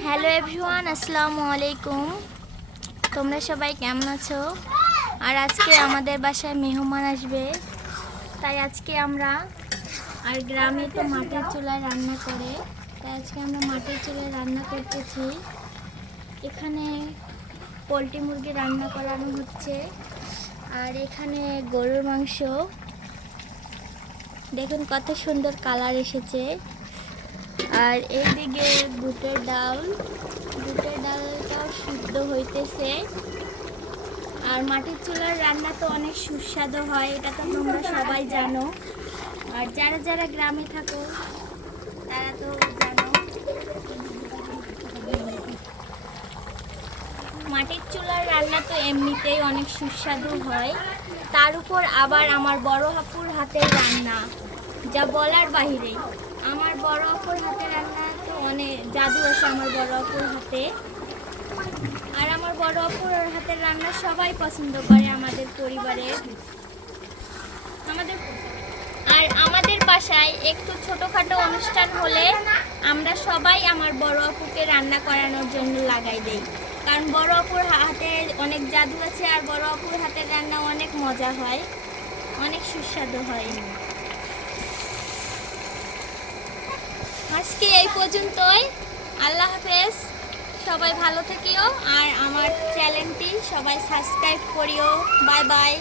Hello everyone, আসসালামু আলাইকুম। তোমরা সবাই কেমন আছো? আর আজকে আমাদের বাসায় মেহমান আসবে, তাই আজকে আমরা আর গ্রামে তো মাটির চুলায় রান্না করে, তাই আজকে আমরা মাটির চুলায় রান্না করতেছি। এখানে পোলট্রি মুরগি রান্না করানো হচ্ছে, আর এখানে গরুর মাংস। দেখুন কত সুন্দর কালার এসেছে। আর এইদিকে বুটের ডালটাও সিদ্ধ হইতেছে। আর মাটির চুলার রান্না তো অনেক সুস্বাদু হয়, এটা তো তোমরা সবাই জানো। আর যারা যারা গ্রামে থাকো তারা তো জানো। মাটির চুলার রান্না তো এমনিতেই অনেক সুস্বাদু হয়, তার উপর আবার আমার বড় আপুর হাতের রান্না যা বলার বাহিরে। আমার বড় আপুর হাতের রান্না তো অনেক জাদু আছে আমার বড় আপুর হাতে। আর আমার বড় আপুর হাতের রান্না সবাই পছন্দ করে আমাদের পরিবারে। আমাদের বাসায় একটু ছোটোখাটো অনুষ্ঠান হলে আমরা সবাই আমার বড় আপুকে রান্না করানোর জন্য লাগাই দেই, কারণ বড় আপুর হাতে অনেক জাদু আছে। আর বড় আপুর হাতের রান্না অনেক মজা হয়, অনেক সুস্বাদু হয়। আজকে এই পর্যন্তই। আল্লাহ হাফেজ, সবাই ভালো থাকিও। আর আমার চ্যানেলটি সবাই সাবস্ক্রাইব করিও। Bye bye.